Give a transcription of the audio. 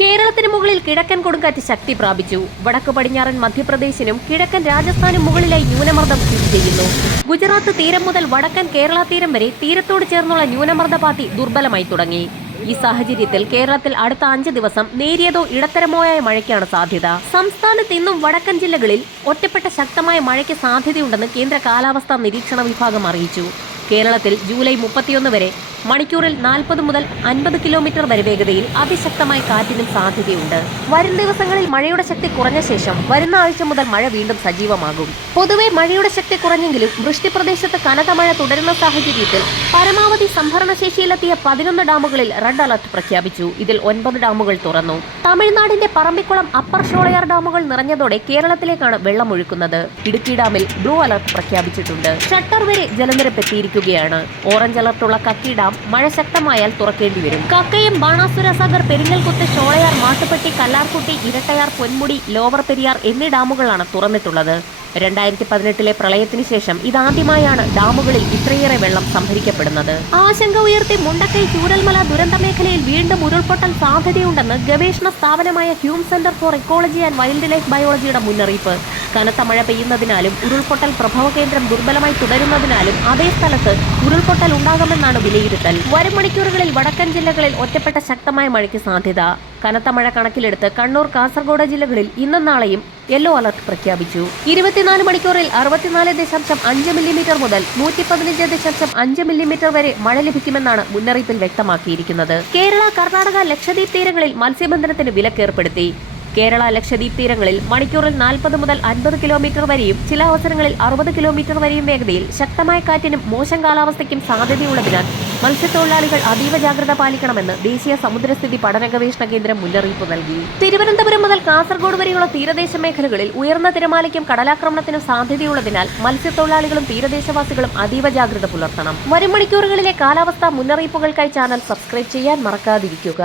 കേരളത്തിന് മുകളിൽ കിഴക്കൻ കൊടുങ്കാറ്റ് ശക്തി പ്രാപിച്ചു. വടക്കു പടിഞ്ഞാറൻ മധ്യപ്രദേശിനും കിഴക്കൻ രാജസ്ഥാനും മുകളിലായി ന്യൂനമർദ്ദം സ്ഥിതി ചെയ്യുന്നു. ഗുജറാത്ത് തീരം മുതൽ വടക്കൻ കേരള തീരം വരെ തീരത്തോട് ചേർന്നുള്ള ന്യൂനമർദ്ദപാത്തി ദുർബലമായി തുടങ്ങി. ഈ സാഹചര്യത്തിൽ കേരളത്തിൽ അടുത്ത 5 ദിവസം നേരിയതോ ഇടത്തരമോയായ മഴയ്ക്കാണ് സാധ്യത. സംസ്ഥാനത്ത് ഇന്നും വടക്കൻ ജില്ലകളിൽ ഒറ്റപ്പെട്ട ശക്തമായ മഴയ്ക്ക് സാധ്യതയുണ്ടെന്ന് കേന്ദ്ര കാലാവസ്ഥാ നിരീക്ഷണ വിഭാഗം അറിയിച്ചു. കേരളത്തിൽ ജൂലൈ 31 വരെ മണിക്കൂറിൽ 40 മുതൽ 50 കിലോമീറ്റർ വരെ വേഗതയിൽ അതിശക്തമായ കാറ്റിനും സാധ്യതയുണ്ട്. വരും ദിവസങ്ങളിൽ മഴയുടെ ശക്തി കുറഞ്ഞ ശേഷം വരുന്ന ആഴ്ച മുതൽ മഴ വീണ്ടും സജീവമാകും. പൊതുവെ മഴയുടെ ശക്തി കുറഞ്ഞെങ്കിലും വൃഷ്ടിപ്രദേശത്ത് കനത്ത മഴ തുടരുന്ന സാഹചര്യത്തിൽ പരമാവധി സംഭരണശേഷിയിലെത്തിയ 11 ഡാമുകളിൽ റെഡ് അലർട്ട് പ്രഖ്യാപിച്ചു. ഇതിൽ 9 ഡാമുകൾ തുറന്നു. തമിഴ്നാടിന്റെ പറമ്പിക്കുളം അപ്പർ ഷോളയാർ ഡാമുകൾ നിറഞ്ഞതോടെ കേരളത്തിലേക്കാണ് വെള്ളമൊഴുക്കുന്നത്. ഇടുക്കി ഡാമിൽ ബ്ലൂ അലർട്ട് പ്രഖ്യാപിച്ചിട്ടുണ്ട്. ഷട്ടർ വരെ ജലനിരപ്പ് എത്തിയിരിക്കുകയാണ്. ഓറഞ്ച് അലർട്ടുള്ള കക്കി ഡാം മഴ ശക്തമായാൽ തുറക്കേണ്ടി വരും. കക്കയം, ബാണാസുര സാഗർ, പെരിങ്ങൽകുത്ത്, ഷോളയാർ, മാട്ടുപ്പെട്ടി, കല്ലാർകുട്ടി, ഇരട്ടയാർ, പൊന്മുടി, ലോവർ പെരിയാർ എന്നീ ഡാമുകളാണ് തുറന്നിട്ടുള്ളത്. 2018 പ്രളയത്തിന് ശേഷം ഇതാദ്യമായാണ് ഡാമുകളിൽ ഇത്രയേറെ വെള്ളം സംഭരിക്കപ്പെടുന്നത്. ആശങ്ക ഉയർത്തി മുണ്ടക്കൈ ചൂരൽമല ദുരന്ത മേഖലയിൽ വീണ്ടും ഉരുൾപൊട്ടൽ സാധ്യതയുണ്ടെന്ന് ഗവേഷണ സ്ഥാപനമായ Hume centre for ecology and wildlife ബയോളജിയുടെ മുന്നറിയിപ്പ്. കനത്ത മഴ പെയ്യുന്നതിനാലും ഉരുൾപൊട്ടൽ പ്രഭവ കേന്ദ്രം ദുർബലമായി തുടരുന്നതിനാലും അതേ സ്ഥലത്ത് ഉരുൾപൊട്ടൽ ഉണ്ടാകുമെന്നാണ് വിലയിരുത്തൽ. വരും മണിക്കൂറുകളിൽ വടക്കൻ ജില്ലകളിൽ ഒറ്റപ്പെട്ട ശക്തമായ മഴയ്ക്ക് സാധ്യത. കനത്ത മഴ കണക്കിലെടുത്ത് കണ്ണൂർ, കാസർഗോഡ് ജില്ലകളിൽ ഇന്നും നാളെയും യെല്ലോ അലർട്ട് പ്രഖ്യാപിച്ചു. 24 മണിക്കൂറിൽ 64.5 മില്ലിമീറ്റർ മുതൽ 115.5 മില്ലിമീറ്റർ വരെ മഴ ലഭിക്കുമെന്നാണ് മുന്നറിയിപ്പിൽ വ്യക്തമാക്കിയിരിക്കുന്നത്. കേരള, കർണാടക, ലക്ഷദ്വീപ് തീരങ്ങളിൽ മത്സ്യബന്ധനത്തിന് വിലക്കേർപ്പെടുത്തി. കേരള, ലക്ഷദ്വീപ് തീരങ്ങളിൽ മണിക്കൂറിൽ 40 മുതൽ 50 കിലോമീറ്റർ വരെയും ചില അവസരങ്ങളിൽ 60 കിലോമീറ്റർ വരെയും വേഗതയിൽ ശക്തമായ കാറ്റിനും മോശം കാലാവസ്ഥയ്ക്കും സാധ്യതയുള്ളതിനാൽ മത്സ്യത്തൊഴിലാളികൾ അതീവ ജാഗ്രത പാലിക്കണമെന്ന് ദേശീയ സമുദ്രസ്ഥിതി പഠന ഗവേഷണ കേന്ദ്രം മുന്നറിയിപ്പ് നൽകി. തിരുവനന്തപുരം മുതൽ കാസർഗോഡ് വരെയുള്ള തീരദേശ മേഖലകളിൽ ഉയർന്ന തിരമാലയ്ക്കും കടലാക്രമണത്തിനും സാധ്യതയുള്ളതിനാൽ മത്സ്യത്തൊഴിലാളികളും തീരദേശവാസികളും അതീവ ജാഗ്രത പുലർത്തണം. വരും മണിക്കൂറുകളിലെ കാലാവസ്ഥാ മുന്നറിയിപ്പുകൾക്കായി ചാനൽ സബ്സ്ക്രൈബ് ചെയ്യാൻ മറക്കാതിരിക്കുക.